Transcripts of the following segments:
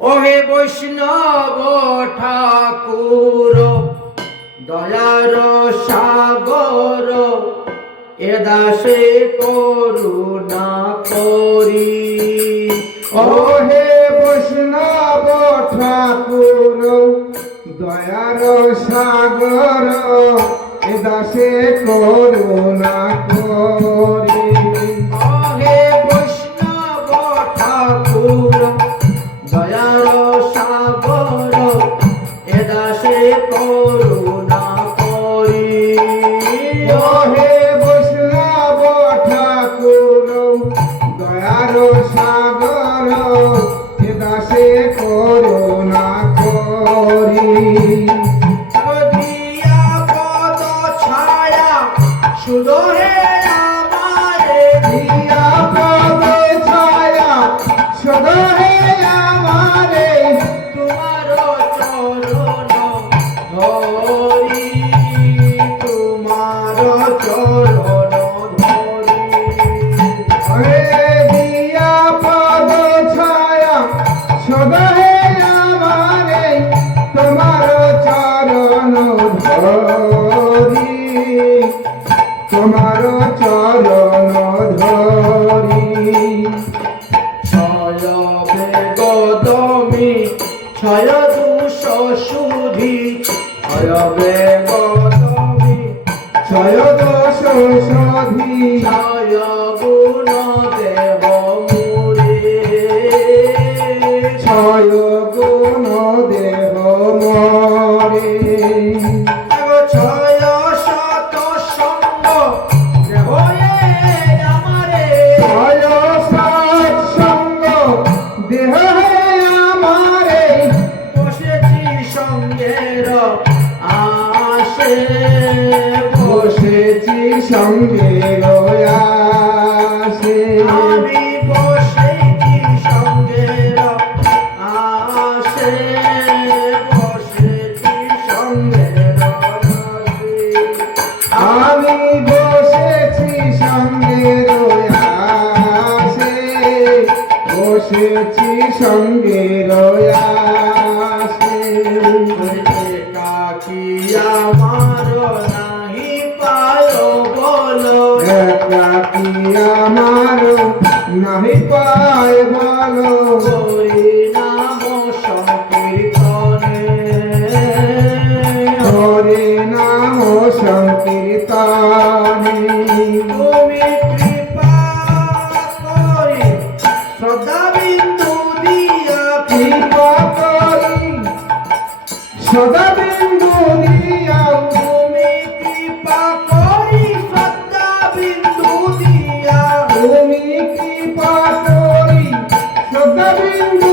ওহে বৈষ্ণব ঠাকুর, দয়ার সাগর, এ দাসে করুণা করি। ওহে বৈষ্ণব ঠাকুর, দয়ার সাগর, এ দাসে করুণা করুণা করি। ওহে বৈষ্ণব ঠাকুর দয়ার সাগর দাসে করুণা তোমার চরণ ধরি তোমার চরণ ছয় দুষ সুধি ছয় বেগদমি ছয় সধি ছয় গুণ দেব মুরে ছয় গুণ দেহ মরে ছয় শত সঙ্গ আমারে ছয় সাত সঙ্গ দেহ আমারে বসেছি সঙ্গের আসে বসেছি সঙ্গে রয়াসে আমি বসেছি সঙ্গের আসে। বসেছি সঙ্গের আসে আমি বসেছি সঙ্গে রয়াসে বসেছি সঙ্গে রয়াসে নাহি পায় বলো হরি নাম সংকীর্তনে। হরে নাম সংকীর্তনে তুমি কৃপা করি শ্রদ্ধা বিন্দু দিয়া কৃপা করি। সদা loving.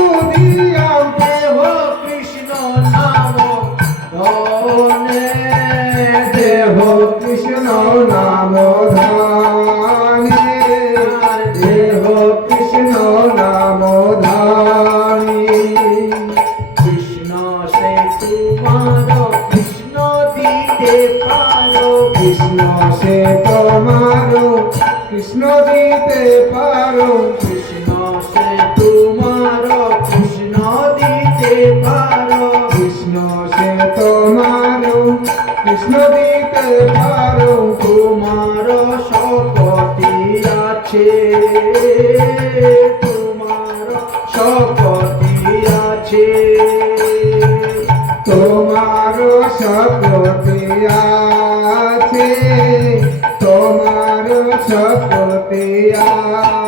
দিতে পারো কৃষ্ণ সে তোমার কৃষ্ণ দিতে পারো, তোমার শপতি আছে। তোমার শপতি আছে। তোমার শক্তি আছে। তোমার শক্তি আছে।